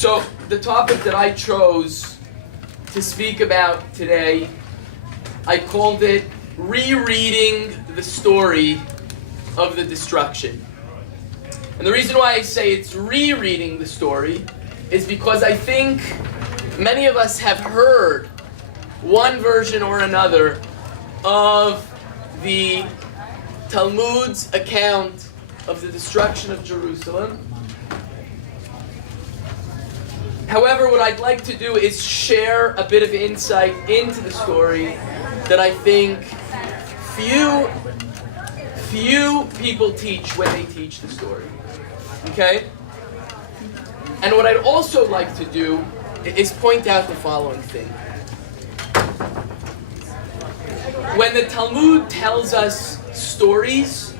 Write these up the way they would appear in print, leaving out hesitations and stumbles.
So the topic that I chose to speak about today, I called it rereading the story of the destruction. And the reason why I say it's rereading the story is because I think many of us have heard one version or another of the Talmud's account of the destruction of Jerusalem. However, what I'd like to do is share a bit of insight into the story that I think few people teach when they teach the story. Okay? And what I'd also like to do is point out the following thing. When the Talmud tells us stories,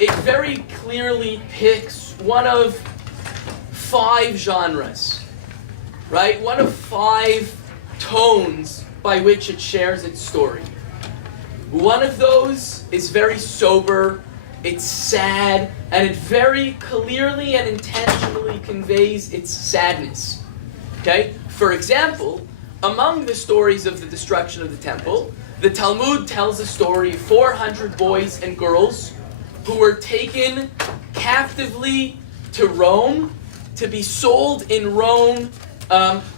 it very clearly picks one of 5 genres, right? One of 5 tones by which it shares its story. One of those is very sober, it's sad, and it very clearly and intentionally conveys its sadness. Okay? For example, among the stories of the destruction of the temple, the Talmud tells a story of 400 boys and girls who were taken captively to Rome to be sold in Rome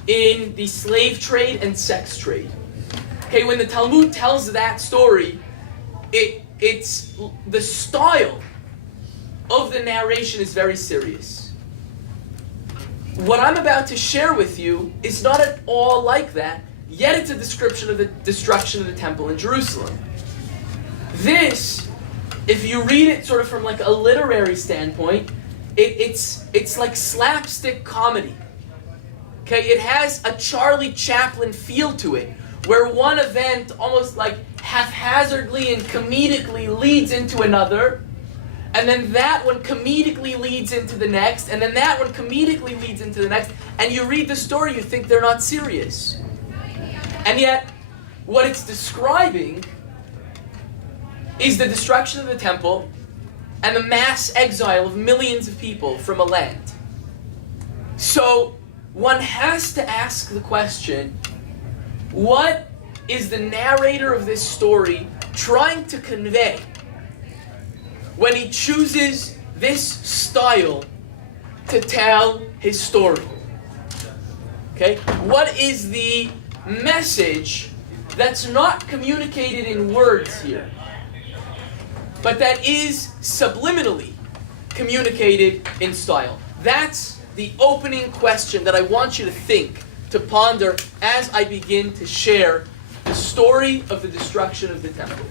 in the slave trade and sex trade. Okay, when the Talmud tells that story, it's the style of the narration is very serious. What I'm about to share with you is not at all like that, yet it's a description of the destruction of the temple in Jerusalem. This, if you read it sort of from like a literary standpoint, it's like slapstick comedy. Okay, it has a Charlie Chaplin feel to it, where one event almost like haphazardly and comedically leads into another, and then that one comedically leads into the next, and then that one comedically leads into the next, and you read the story, you think they're not serious. And yet, what it's describing is the destruction of the temple and the mass exile of millions of people from a land. So, one has to ask the question, what is the narrator of this story trying to convey when he chooses this style to tell his story? Okay? What is the message that's not communicated in words here, but that is subliminally communicated in style? That's the opening question that I want you to think, to ponder as I begin to share the story of the destruction of the temple.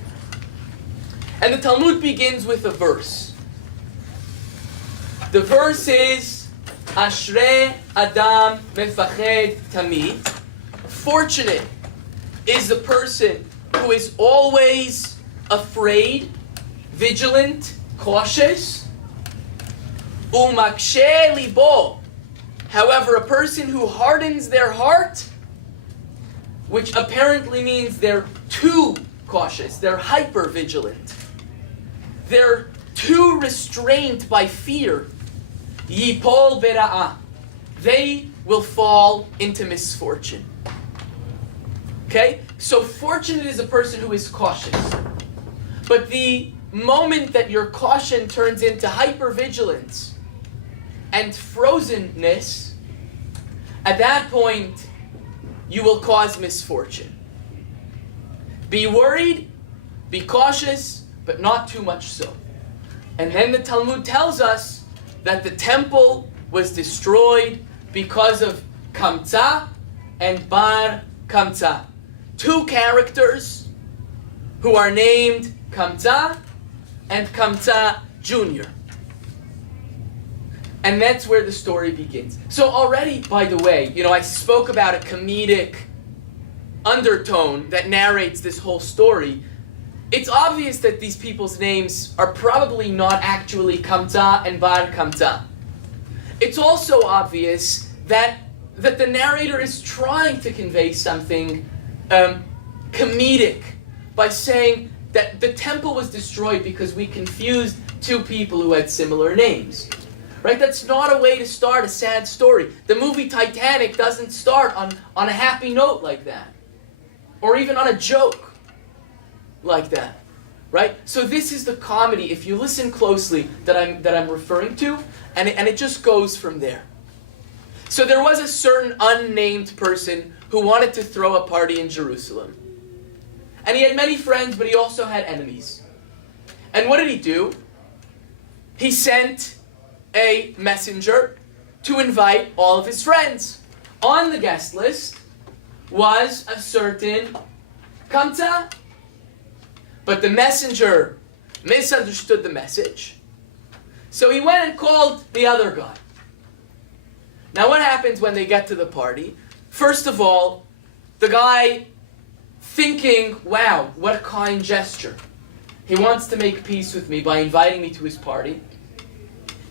And the Talmud begins with a verse. The verse is, Ashrei Adam Mefached Tamid. Fortunate is the person who is always afraid, vigilant, cautious. Umakshe libo. However, a person who hardens their heart, which apparently means they're too cautious, they're hyper vigilant, they're too restrained by fear, yipol bera'ah. They will fall into misfortune. Okay? So fortunate is a person who is cautious. But the moment that your caution turns into hypervigilance and frozenness, at that point, you will cause misfortune. Be worried, be cautious, but not too much so. And then the Talmud tells us that the temple was destroyed because of Kamtza and Bar Kamtza. 2 characters who are named Kamtza and Kamtza Jr. And that's where the story begins. So already, by the way, I spoke about a comedic undertone that narrates this whole story. It's obvious that these people's names are probably not actually Kamtza and Bar Kamtza. It's also obvious that the narrator is trying to convey something comedic by saying that the temple was destroyed because we confused 2 people who had similar names. Right? That's not a way to start a sad story. The movie Titanic doesn't start on a happy note like that. Or even on a joke like that. Right? So this is the comedy, if you listen closely, that I'm referring to, and it just goes from there. So there was a certain unnamed person who wanted to throw a party in Jerusalem. And he had many friends, but he also had enemies. And what did he do? He sent a messenger to invite all of his friends. On the guest list was a certain Kamta. But the messenger misunderstood the message. So he went and called the other guy. Now what happens when they get to the party? First of all, the guy thinking, wow, what a kind gesture. He wants to make peace with me by inviting me to his party.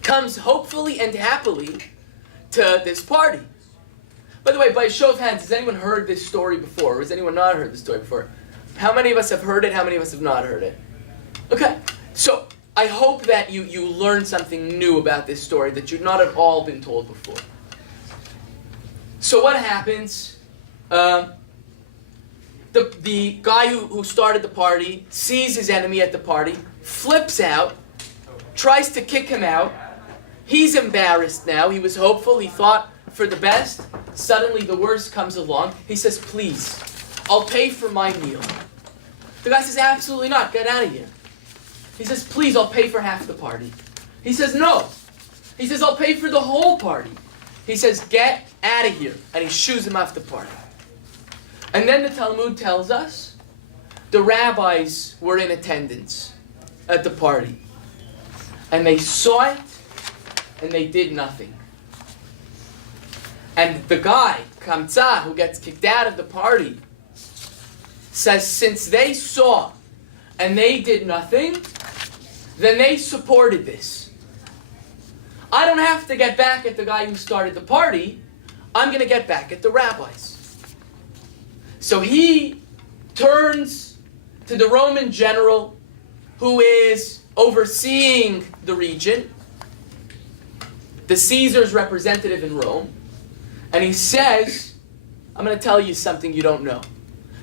Comes hopefully and happily to this party. By the way, by a show of hands, has anyone heard this story before? Or has anyone not heard this story before? How many of us have heard it? How many of us have not heard it? Okay. So I hope that you learned something new about this story that you've not at all been told before. So what happens? The guy who started the party sees his enemy at the party, flips out, tries to kick him out. He's embarrassed now. He was hopeful. He thought for the best. Suddenly the worst comes along. He says, please, I'll pay for my meal. The guy says, absolutely not. Get out of here. He says, please, I'll pay for half the party. He says, no. He says, I'll pay for the whole party. He says, get out of here. And he shoos him off the party. And then the Talmud tells us the rabbis were in attendance at the party. And they saw it, and they did nothing. And the guy, Kamtza, who gets kicked out of the party, says since they saw and they did nothing, then they supported this. I don't have to get back at the guy who started the party. I'm going to get back at the rabbis. So he turns to the Roman general who is overseeing the region, the Caesar's representative in Rome, and he says, I'm going to tell you something you don't know.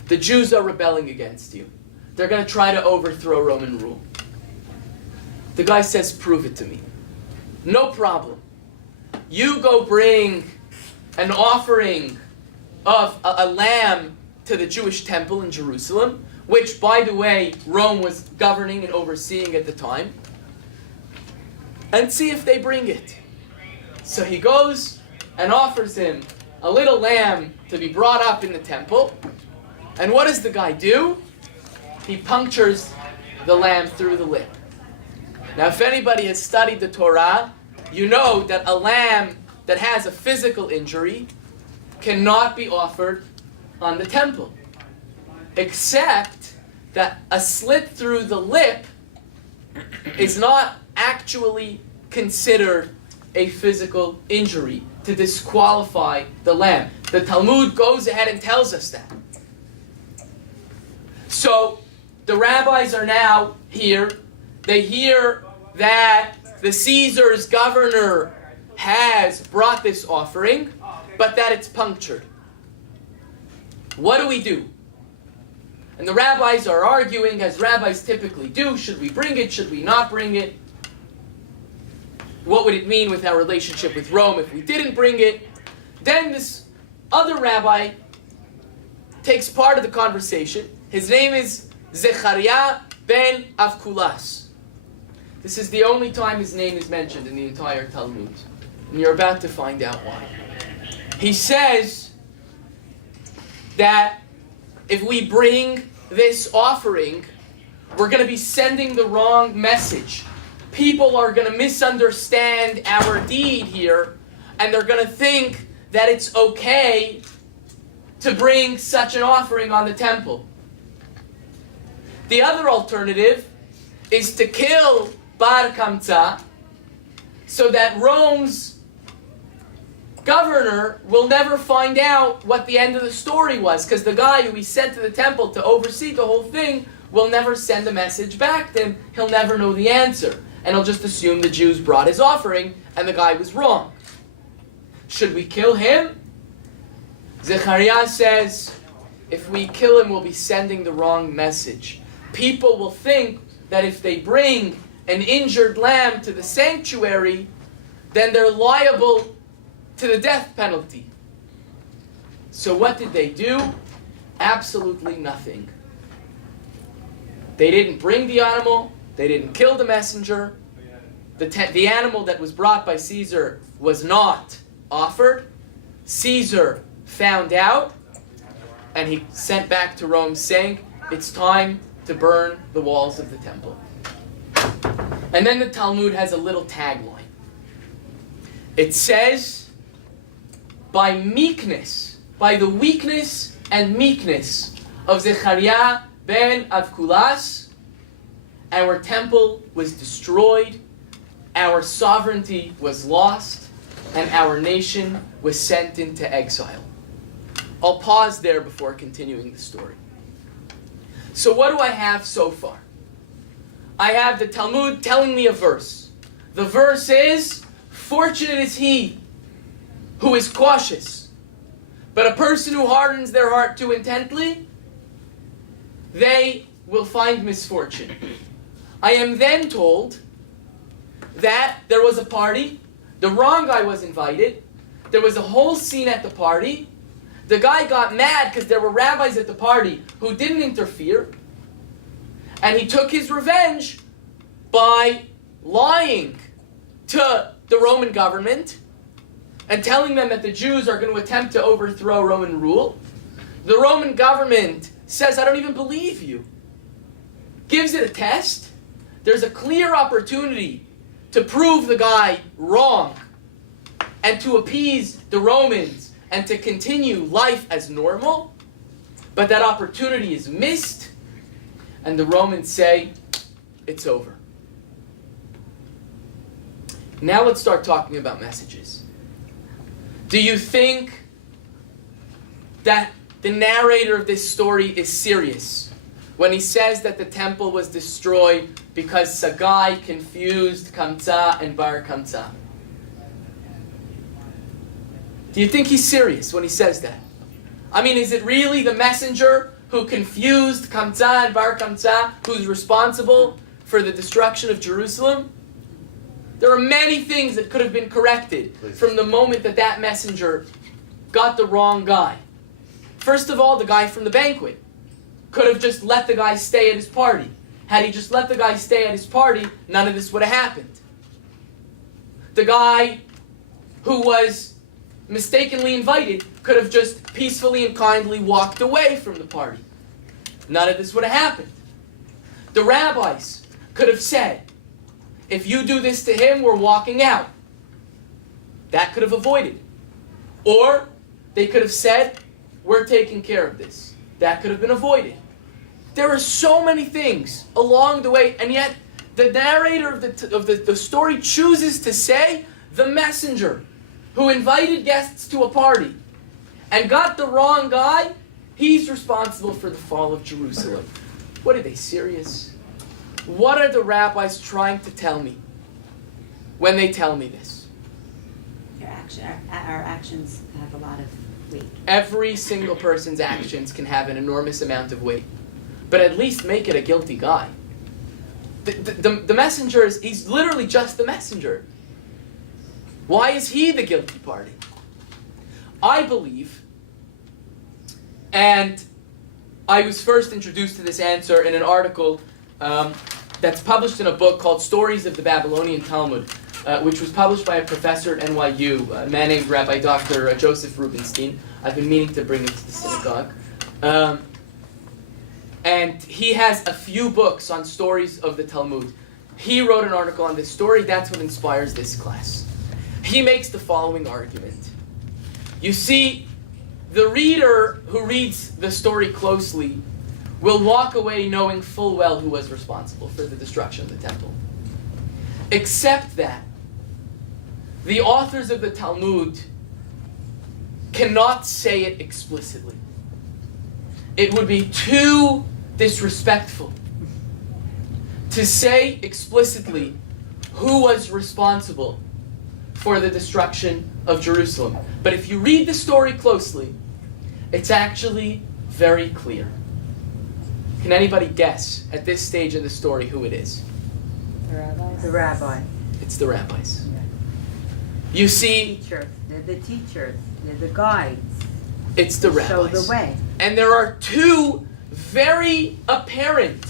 The Jews are rebelling against you. They're going to try to overthrow Roman rule. The guy says, prove it to me. No problem. You go bring an offering of a lamb to the Jewish temple in Jerusalem, which, by the way, Rome was governing and overseeing at the time, and see if they bring it. So he goes and offers him a little lamb to be brought up in the temple. And what does the guy do? He punctures the lamb through the lip. Now, if anybody has studied the Torah, you know that a lamb that has a physical injury cannot be offered on the temple, except that a slit through the lip is not actually considered a physical injury to disqualify the lamb. The Talmud goes ahead and tells us that. So the rabbis are now here. They hear that the Caesar's governor has brought this offering, but that it's punctured. What do we do? And the rabbis are arguing, as rabbis typically do. Should we bring it? Should we not bring it? What would it mean with our relationship with Rome if we didn't bring it? Then this other rabbi takes part of the conversation. His name is Zechariah ben Avkulas. This is the only time his name is mentioned in the entire Talmud. And you're about to find out why. He says that if we bring this offering, we're going to be sending the wrong message. People are going to misunderstand our deed here, and they're going to think that it's okay to bring such an offering on the temple. The other alternative is to kill Bar Kamtza so that Rome's governor will never find out what the end of the story was, because the guy who he sent to the temple to oversee the whole thing will never send a message back to him. He'll never know the answer. and he'll just assume the Jews brought his offering and the guy was wrong. Should we kill him? Zechariah says, if we kill him, we'll be sending the wrong message. People will think that if they bring an injured lamb to the sanctuary, then they're liable to the death penalty. So what did they do? Absolutely nothing. They didn't bring the animal. They didn't kill the messenger. The animal that was brought by Caesar was not offered. Caesar found out, and he sent back to Rome saying, it's time to burn the walls of the temple. And then the Talmud has a little tagline. It says, by meekness, by the weakness and meekness of Zechariah ben Avkulas, our temple was destroyed, our sovereignty was lost, and our nation was sent into exile. I'll pause there before continuing the story. So what do I have so far? I have the Talmud telling me a verse. The verse is, fortunate is he who is cautious, but a person who hardens their heart too intently, they will find misfortune. I am then told that there was a party, the wrong guy was invited, there was a whole scene at the party, the guy got mad because there were rabbis at the party who didn't interfere, and he took his revenge by lying to the Roman government and telling them that the Jews are going to attempt to overthrow Roman rule. The Roman government says, I don't even believe you. Gives it a test. There's a clear opportunity to prove the guy wrong and to appease the Romans and to continue life as normal. But that opportunity is missed, and the Romans say, it's over. Now let's start talking about messages. Do you think that the narrator of this story is serious when he says that the temple was destroyed because Sagai confused Kamsa and Bar Kamsa? Do you think he's serious when he says that? I mean, is it really the messenger who confused Kamsa and Bar Kamsa who's responsible for the destruction of Jerusalem? There are many things that could have been corrected from the moment that that messenger got the wrong guy. First of all, the guy from the banquet could have just let the guy stay at his party. Had he just let the guy stay at his party, none of this would have happened. The guy who was mistakenly invited could have just peacefully and kindly walked away from the party. None of this would have happened. The rabbis could have said, if you do this to him, we're walking out. That could have avoided. Or they could have said, we're taking care of this. That could have been avoided. There are so many things along the way, and yet the narrator of the story chooses to say the messenger who invited guests to a party and got the wrong guy, he's responsible for the fall of Jerusalem. What are they, serious? What are the rabbis trying to tell me when they tell me this? Our actions have a lot of weight. Every single person's actions can have an enormous amount of weight. But at least make it a guilty guy. The messenger he's literally just the messenger. Why is he the guilty party? I believe, and I was first introduced to this answer in an article that's published in a book called Stories of the Babylonian Talmud, which was published by a professor at NYU, a man named Rabbi Dr. Joseph Rubinstein. I've been meaning to bring it to the synagogue. And he has a few books on stories of the Talmud. He wrote an article on this story. That's what inspires this class. He makes the following argument. You see, the reader who reads the story closely will walk away knowing full well who was responsible for the destruction of the temple. Except that the authors of the Talmud cannot say it explicitly. It would be too disrespectful to say explicitly who was responsible for the destruction of Jerusalem. But if you read the story closely, it's actually very clear. Can anybody guess at this stage of the story who it is? The rabbis. The rabbi. It's the rabbis. Yeah. You see, They're the teachers. They're the guides. it's the rabbis. Show the way. And there are two very apparent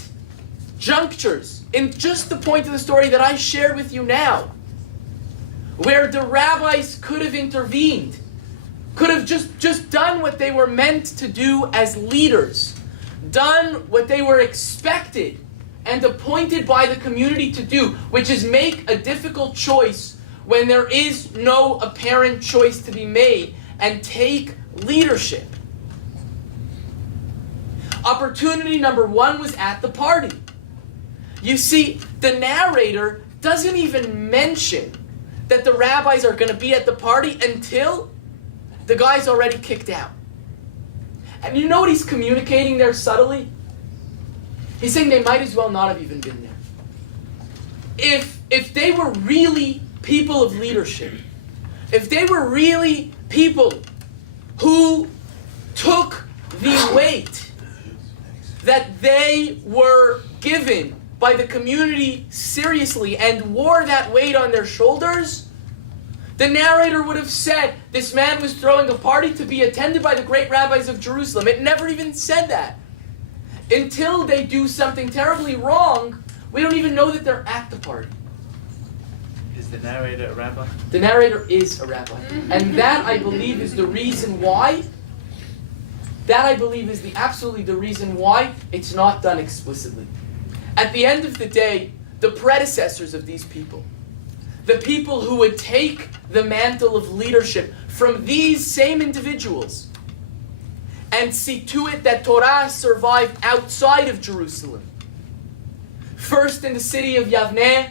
junctures in just the point of the story that I shared with you now, where the rabbis could have intervened, could have just done what they were meant to do as leaders, done what they were expected and appointed by the community to do, which is make a difficult choice when there is no apparent choice to be made, and take leadership. Opportunity number one was at the party. You see, the narrator doesn't even mention that the rabbis are going to be at the party until the guy's already kicked out. And you know what he's communicating there subtly? He's saying they might as well not have even been there. If they were really people of leadership, if they were really people who took the weight that they were given by the community seriously and wore that weight on their shoulders, the narrator would have said this man was throwing a party to be attended by the great rabbis of Jerusalem. It never even said that. Until they do something terribly wrong, we don't even know that they're at the party. Is the narrator a rabbi? The narrator is a rabbi. And that, I believe, is the reason why. That, I believe, is absolutely the reason why it's not done explicitly. At the end of the day, the predecessors of these people, the people who would take the mantle of leadership from these same individuals and see to it that Torah survived outside of Jerusalem, first in the city of Yavneh,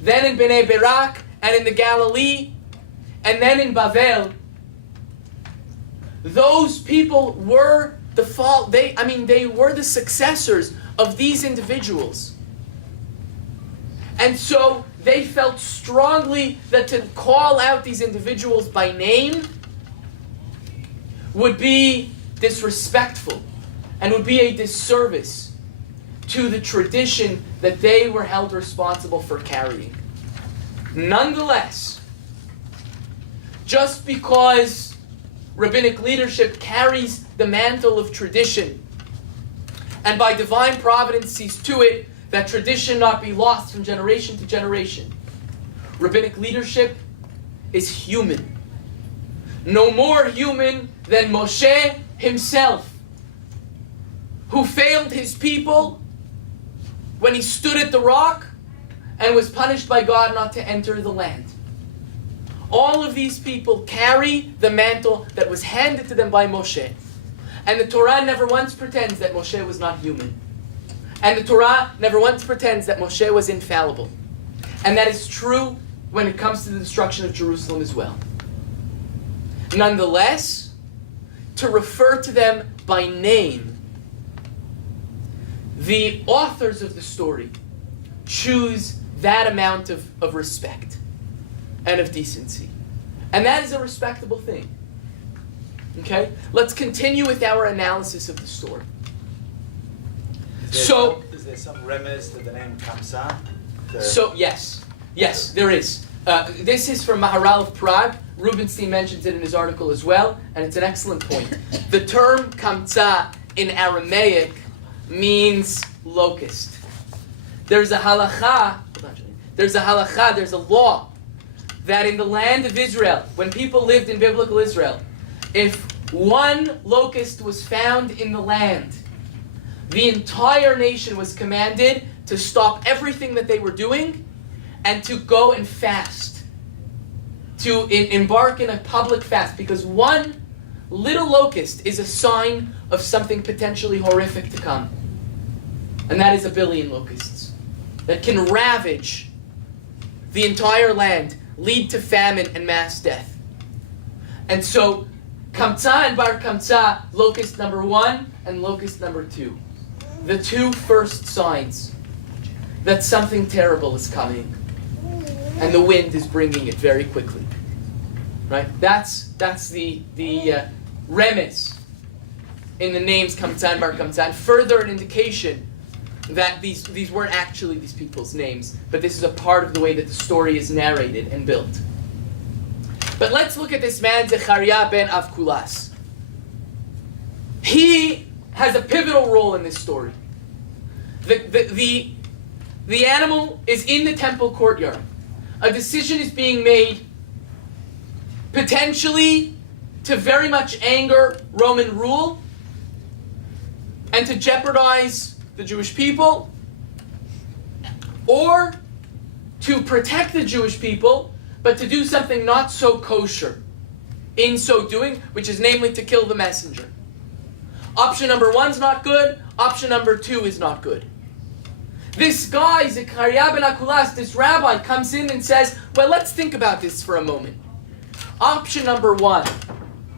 then in Bnei Berak, and in the Galilee, and then in Bavel. Those people were they were the successors of these individuals. And so they felt strongly that to call out these individuals by name would be disrespectful and would be a disservice to the tradition that they were held responsible for carrying. Nonetheless, just because rabbinic leadership carries the mantle of tradition, and by divine providence sees to it that tradition not be lost from generation to generation, rabbinic leadership is human. No more human than Moshe himself, who failed his people when he stood at the rock and was punished by God not to enter the land. All of these people carry the mantle that was handed to them by Moshe. And the Torah never once pretends that Moshe was not human. And the Torah never once pretends that Moshe was infallible. And that is true when it comes to the destruction of Jerusalem as well. Nonetheless, to refer to them by name, the authors of the story choose that amount of respect and of decency. And that is a respectable thing. Okay? Let's continue with our analysis of the story. Is there some remez to the name Kamsa? So, yes, there is. This is from Maharal of Prague. Rubinstein mentions it in his article as well, and it's an excellent point. The term kamsa in Aramaic means locust. There's a law that in the land of Israel, when people lived in biblical Israel, if one locust was found in the land, the entire nation was commanded to stop everything that they were doing and to go and fast, to embark in a public fast, because one little locust is a sign of something potentially horrific to come. And that is 1 billion locusts that can ravage the entire land, lead to famine and mass death. And so, Kamsa and Bar Kamsa, locust number 1 and locust number 2. The two first signs that something terrible is coming. and the wind is bringing it very quickly. Right? That's the remes in the names Kamtzan Bar Kamtzan. Further an indication that these weren't actually these people's names, but this is a part of the way that the story is narrated and built. But let's look at this man, Zechariah ben Avkulas. He has a pivotal role in this story. The animal is in the temple courtyard. A decision is being made, potentially to very much anger Roman rule and to jeopardize the Jewish people, or to protect the Jewish people, but to do something not so kosher in so doing, which is namely to kill the messenger. Option number 1 is not good. Option number 2 is not good. This guy, Zechariah ben Akulas, this rabbi, comes in and says, well, let's think about this for a moment. Option number 1,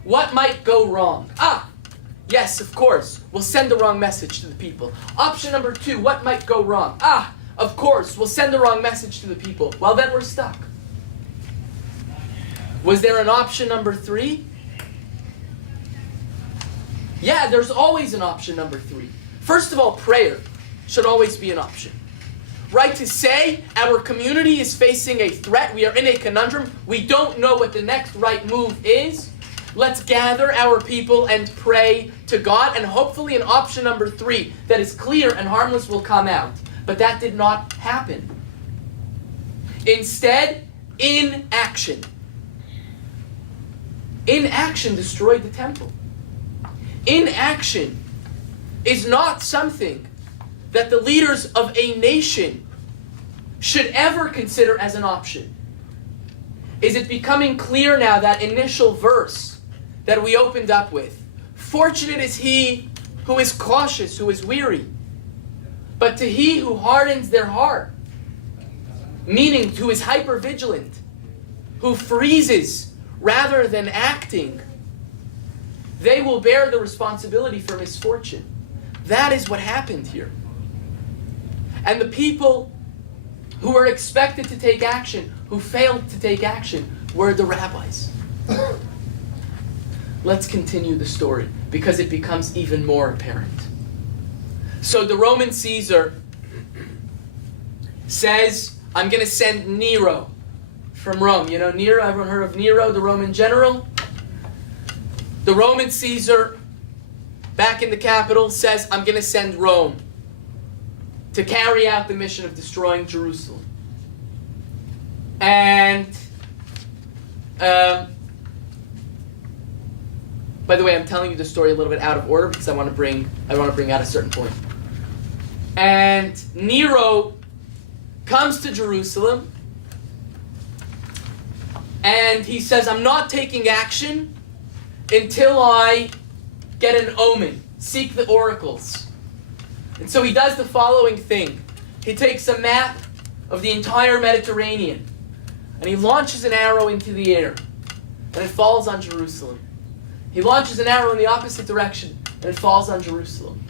what might go wrong? Yes, of course, we'll send the wrong message to the people. Option number 2, what might go wrong? Of course, we'll send the wrong message to the people. Well, then we're stuck. Was there an option number 3? Yeah, there's always an option number 3. First of all, prayer should always be an option. Right, to say our community is facing a threat, we are in a conundrum, we don't know what the next right move is. Let's gather our people and pray to God, and hopefully an option number 3 that is clear and harmless will come out. But that did not happen. Instead, inaction. Inaction destroyed the temple. Inaction is not something that the leaders of a nation should ever consider as an option. Is it becoming clear now, that initial verse that we opened up with? Fortunate is he who is cautious, who is weary. But to he who hardens their heart, meaning who is hypervigilant, who freezes rather than acting, they will bear the responsibility for misfortune. That is what happened here. And the people who were expected to take action, who failed to take action, were the rabbis. Let's continue the story, because it becomes even more apparent. So the Roman Caesar says, I'm going to send Nero from Rome. You know Nero? Everyone heard of Nero, the Roman general? The Roman Caesar, back in the capital, says, I'm going to send Rome to carry out the mission of destroying Jerusalem. And by the way, I'm telling you the story a little bit out of order because I want to bring out a certain point. And Nero comes to Jerusalem and he says, I'm not taking action until I get an omen, seek the oracles. And so he does the following thing. He takes a map of the entire Mediterranean and he launches an arrow into the air and it falls on Jerusalem. He launches an arrow in the opposite direction and it falls on Jerusalem.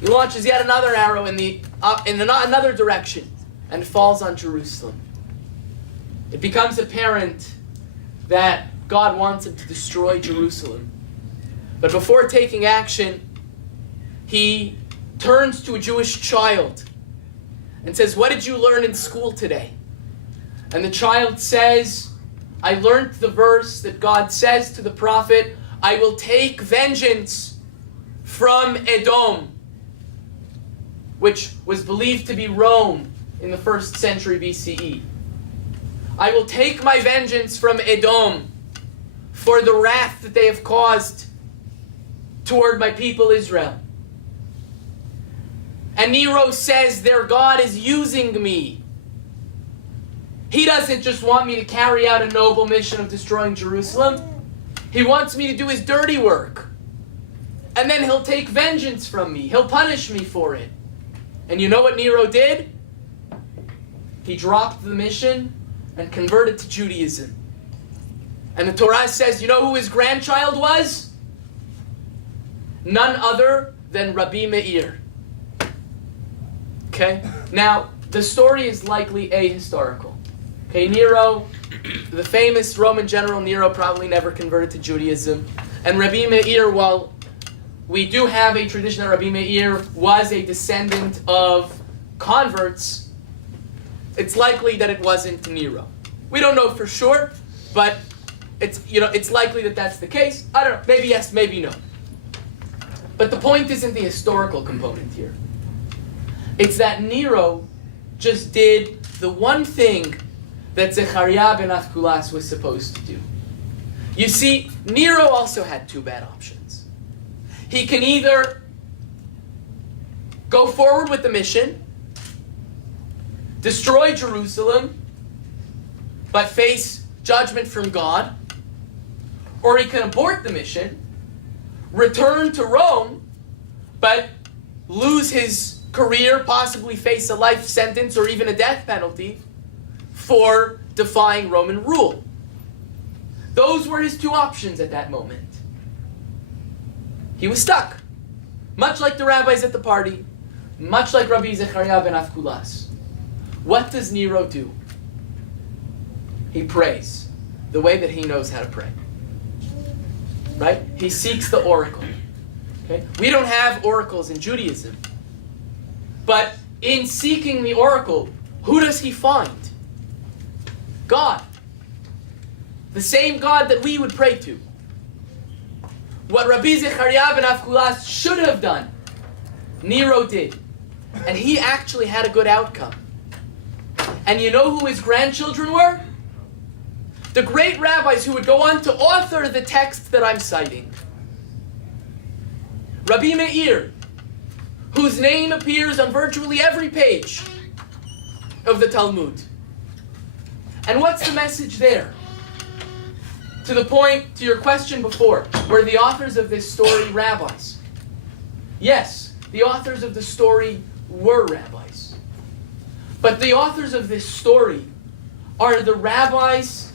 He launches yet another arrow in another direction and it falls on Jerusalem. It becomes apparent that God wants him to destroy Jerusalem. But before taking action, he turns to a Jewish child and says, what did you learn in school today? And the child says, I learned the verse that God says to the prophet, I will take vengeance from Edom, which was believed to be Rome in the 1st century BCE. I will take my vengeance from Edom for the wrath that they have caused toward my people Israel. And Nero says their God is using me. He doesn't just want me to carry out a noble mission of destroying Jerusalem. He wants me to do his dirty work. And then he'll take vengeance from me. He'll punish me for it. And you know what Nero did? He dropped the mission and converted to Judaism. And the Torah says, you know who his grandchild was? None other than Rabbi Meir. Okay? Now, the story is likely ahistorical. Okay, Nero, the famous Roman general Nero, probably never converted to Judaism. And Rabbi Meir, while we do have a tradition that Rabbi Meir was a descendant of converts, it's likely that it wasn't Nero. We don't know for sure, but it's likely that that's the case. I don't know, maybe yes, maybe no. But the point isn't the historical component here. It's that Nero just did the one thing that Zechariah ben Avkulas was supposed to do. You see, Nero also had two bad options. He can either go forward with the mission, destroy Jerusalem, but face judgment from God, or he can abort the mission, return to Rome, but lose his career, possibly face a life sentence or even a death penalty for defying Roman rule. Those were his two options at that moment. He was stuck. Much like the rabbis at the party, much like Rabbi Zechariah ben Avkulas. What does Nero do? He prays the way that he knows how to pray. Right? He seeks the oracle. Okay? We don't have oracles in Judaism. But in seeking the oracle, who does he find? God. The same God that we would pray to. What Rabbi Zechariah ben Avkulas should have done, Nero did. And he actually had a good outcome. And you know who his grandchildren were? The great rabbis who would go on to author the text that I'm citing. Rabbi Meir, whose name appears on virtually every page of the Talmud. And what's the message there? To the point, to your question before, were the authors of this story rabbis? Yes, the authors of the story were rabbis. But the authors of this story are the rabbis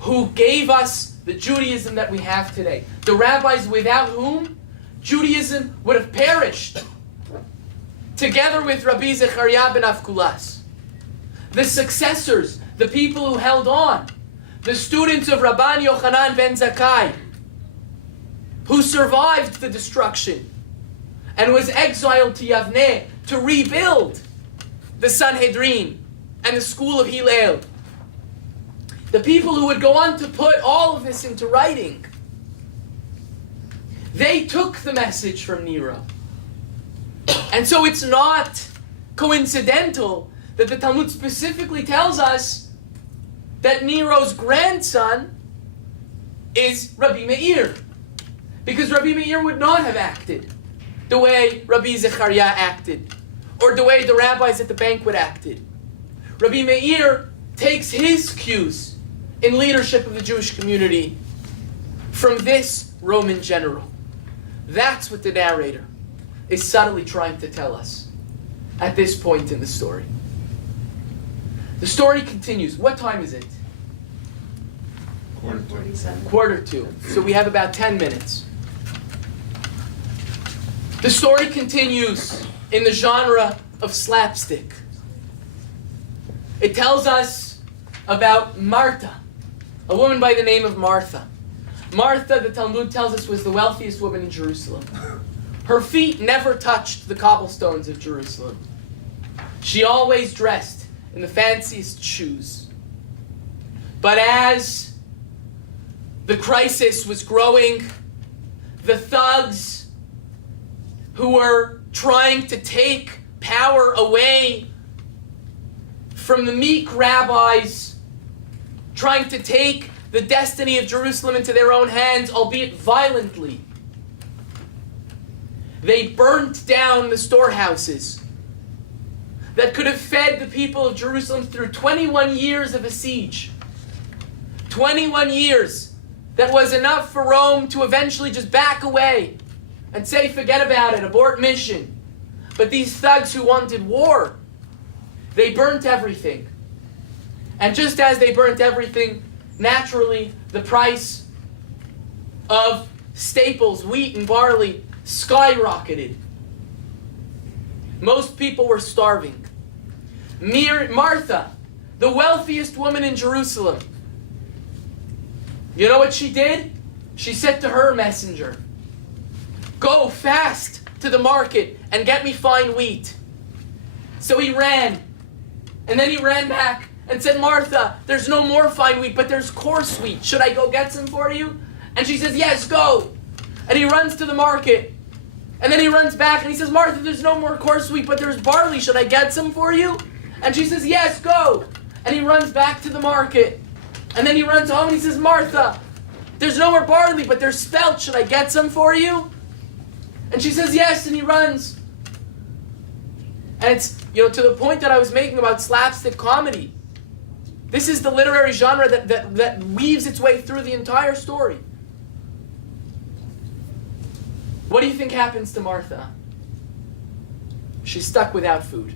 who gave us the Judaism that we have today. The rabbis without whom Judaism would have perished. Together with Rabbi Zechariah ben Avkulas. The successors, the people who held on. The students of Rabban Yochanan ben Zakkai, who survived the destruction and was exiled to Yavneh to rebuild the Sanhedrin and the school of Hillel. The people who would go on to put all of this into writing. They took the message from Nero. And so it's not coincidental that the Talmud specifically tells us that Nero's grandson is Rabbi Meir. Because Rabbi Meir would not have acted the way Rabbi Zechariah acted, or the way the rabbis at the banquet acted. Rabbi Meir takes his cues in leadership of the Jewish community from this Roman general. That's what the narrator is subtly trying to tell us at this point in the story. The story continues. What time is it? 1:47. So we have about 10 minutes. The story continues in the genre of slapstick. It tells us about Martha, a woman by the name of Martha. Martha, the Talmud tells us, was the wealthiest woman in Jerusalem. Her feet never touched the cobblestones of Jerusalem. She always dressed in the fanciest shoes. But as the crisis was growing, the thugs who were trying to take power away from the meek rabbis, trying to take the destiny of Jerusalem into their own hands, albeit violently. They burnt down the storehouses that could have fed the people of Jerusalem through 21 years of a siege. 21 years that was enough for Rome to eventually just back away and say, forget about it, abort mission. But these thugs who wanted war, they burnt everything. And just as they burnt everything, naturally, the price of staples, wheat and barley, skyrocketed. Most people were starving. Martha, the wealthiest woman in Jerusalem. You know what she did? She said to her messenger, "Go fast to the market and get me fine wheat." So he ran, and then he ran back and said, "Martha, there's no more fine wheat, but there's coarse wheat. Should I go get some for you?" And she says, "Yes, go." And he runs to the market, and then he runs back and he says, "Martha, there's no more coarse wheat, but there's barley. Should I get some for you?" And she says, "Yes, go." And he runs back to the market, and then he runs home and he says, "Martha, there's no more barley, but there's spelt. Should I get some for you?" And she says, "Yes," and he runs. And it's, to the point that I was making about slapstick comedy. This is the literary genre that weaves its way through the entire story. What do you think happens to Martha? She's stuck without food.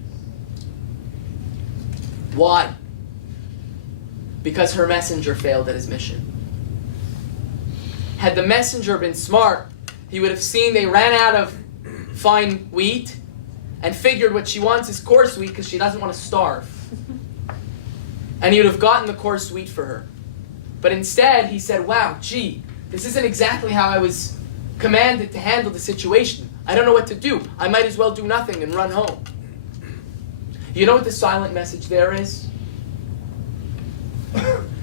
Why? Because her messenger failed at his mission. Had the messenger been smart, he would have seen they ran out of fine wheat and figured what she wants is coarse wheat because she doesn't want to starve. And he would have gotten the coarse wheat for her. But instead, he said, "Wow, gee, this isn't exactly how I was commanded to handle the situation. I don't know what to do. I might as well do nothing and run home." You know what the silent message there is?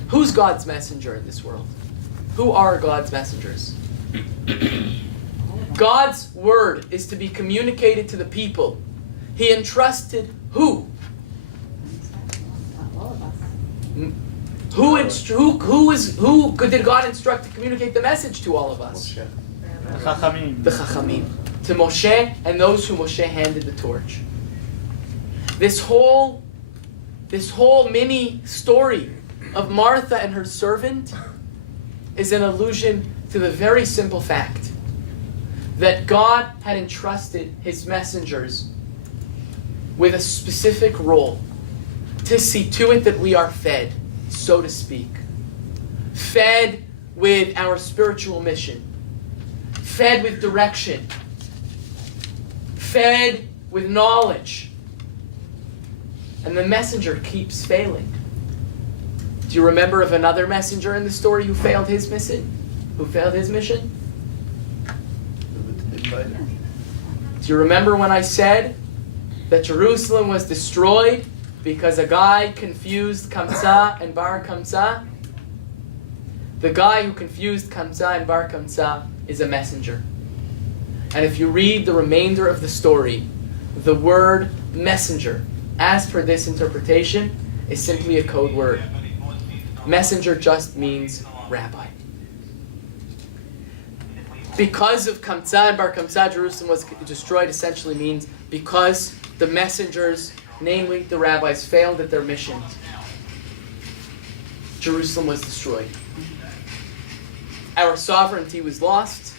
Who's God's messenger in this world? Who are God's messengers? God's word is to be communicated to the people. He entrusted who? All of us. Who did God instruct to communicate the message to all of us? Chachamim. The Chachamim. To Moshe and those who Moshe handed the torch. This whole mini story of Martha and her servant is an allusion to the very simple fact that God had entrusted his messengers with a specific role to see to it that we are fed, so to speak. Fed with our spiritual mission. Fed with direction. Fed with knowledge. And the messenger keeps failing. Do you remember of another messenger in the story who failed his mission? Who failed his mission? Do you remember when I said that Jerusalem was destroyed because a guy confused Kamsa and Bar Kamsa? The guy who confused Kamsa and Bar Kamsa is a messenger. And if you read the remainder of the story, the word messenger, as per this interpretation, is simply a code word. Messenger just means rabbi. Because of Kamsa and Bar Kamsa, Jerusalem was destroyed essentially means because the messengers, namely the rabbis, failed at their mission. Jerusalem was destroyed. Our sovereignty was lost,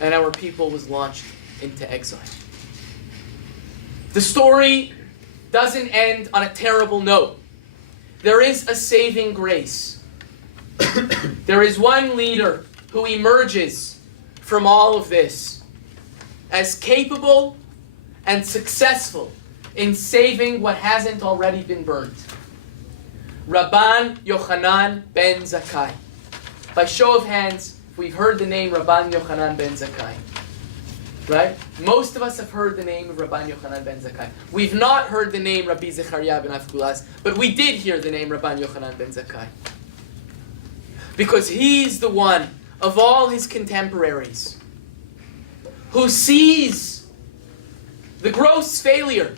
and our people was launched into exile. The story doesn't end on a terrible note. There is a saving grace. There is one leader who emerges from all of this as capable and successful in saving what hasn't already been burnt. Rabban Yochanan ben Zakkai. By show of hands, we've heard the name Rabban Yochanan ben Zakkai. Right? Most of us have heard the name of Rabban Yochanan ben Zakkai. We've not heard the name Rabbi Zechariah ben Afkulas, but we did hear the name Rabban Yochanan ben Zakkai. Because he's the one of all his contemporaries who sees the gross failure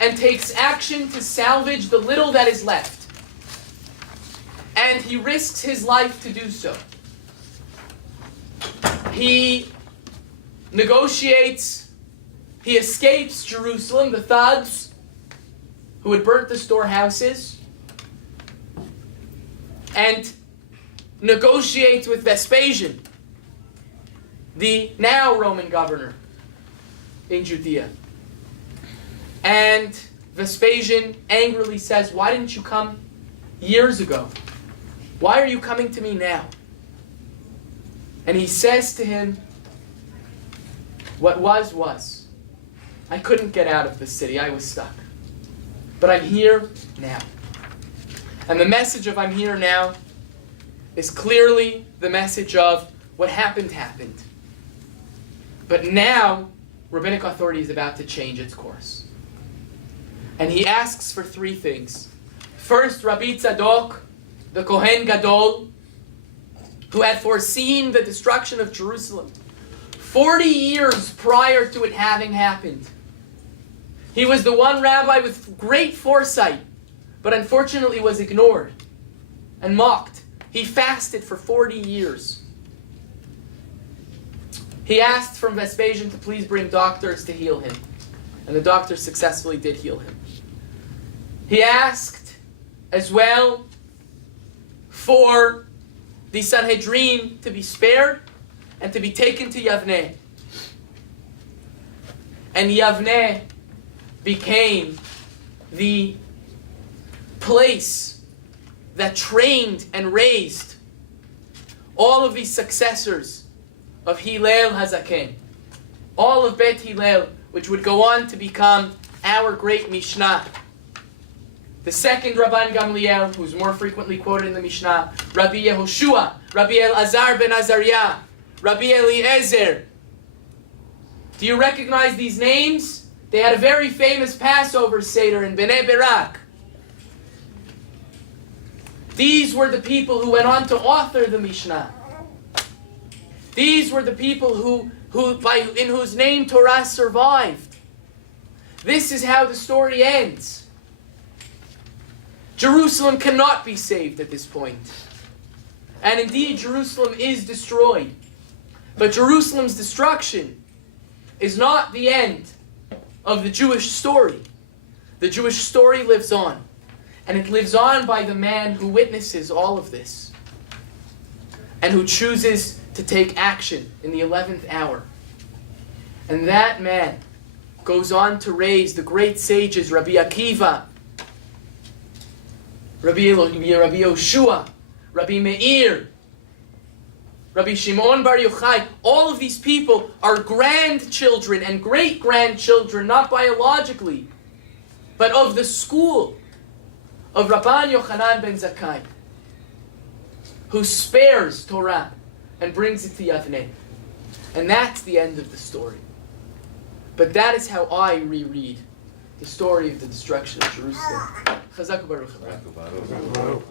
and takes action to salvage the little that is left. And he risks his life to do so. He negotiates, he escapes Jerusalem, the thugs who had burnt the storehouses, and negotiates with Vespasian, the now Roman governor in Judea. And Vespasian angrily says, "Why didn't you come years ago? Why are you coming to me now?" And he says to him, "What was. I couldn't get out of the city. I was stuck. But I'm here now. And the message of I'm here now is clearly the message of what happened happened. But now, rabbinic authority is about to change its course. And he asks for three things. First, Rabbi Tzadok, the Kohen Gadol, who had foreseen the destruction of Jerusalem 40 years prior to it having happened. He was the one rabbi with great foresight, but unfortunately was ignored and mocked. He fasted for 40 years. He asked from Vespasian to please bring doctors to heal him. And the doctors successfully did heal him. He asked as well for the Sanhedrin to be spared and to be taken to Yavneh. And Yavneh became the place that trained and raised all of these successors of Hillel HaZaken. All of Bet Hillel, which would go on to become our great Mishnah. The second Rabban Gamliel, who's more frequently quoted in the Mishnah, Rabbi Yehoshua, Rabbi Elazar ben Azariah, Rabbi Eliezer. Do you recognize these names? They had a very famous Passover Seder in Bnei Barak. These were the people who went on to author the Mishnah. These were the people in whose name Torah survived. This is how the story ends. Jerusalem cannot be saved at this point. And indeed, Jerusalem is destroyed. But Jerusalem's destruction is not the end of the Jewish story. The Jewish story lives on. And it lives on by the man who witnesses all of this. And who chooses to take action in the 11th hour. And that man goes on to raise the great sages, Rabbi Akiva, Rabbi Yoshua, Rabbi Meir, Rabbi Shimon Bar Yochai. All of these people are grandchildren and great-grandchildren, not biologically, but of the school of Rabban Yochanan ben Zakkai, who spares Torah and brings it to Yavneh. And that's the end of the story. But that is how I reread the story of the destruction of Jerusalem. Chazak u'baruch.